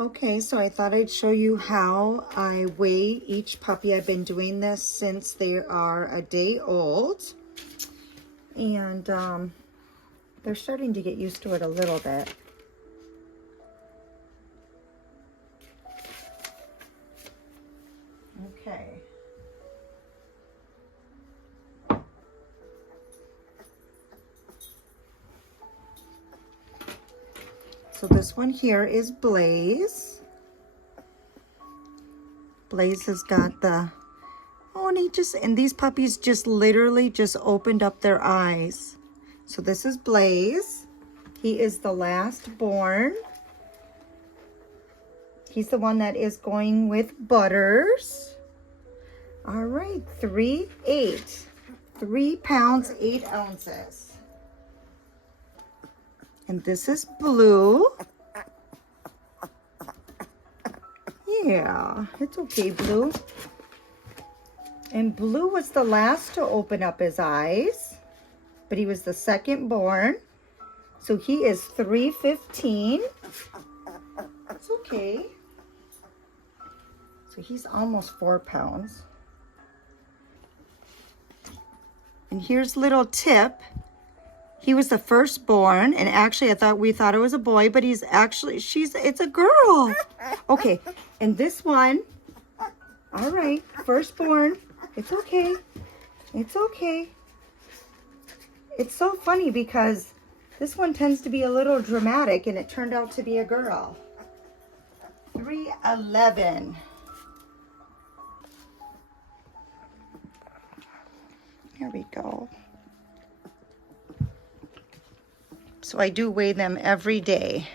Okay, so I thought I'd show you how I weigh each puppy. I've been doing this since they are a day old. And they're starting to get used to it a little bit. Okay. So this one here is Blaze. Blaze has got the, oh, and these puppies just literally just opened up their eyes. So this is Blaze. He is the last born. He's the one that is going with Butters. All right, 3'8", 3 pounds, 8 ounces. And this is Blue. Yeah, it's okay, Blue. And Blue was the last to open up his eyes, but he was the second born. So he is 315. It's okay. So he's almost 4 pounds. And here's little Tip. He was the firstborn, and actually we thought it was a boy, but it's a girl. Okay, and this one, all right, firstborn, it's okay. It's okay. It's so funny because this one tends to be a little dramatic, and it turned out to be a girl. 311. Here we go. So I do weigh them every day.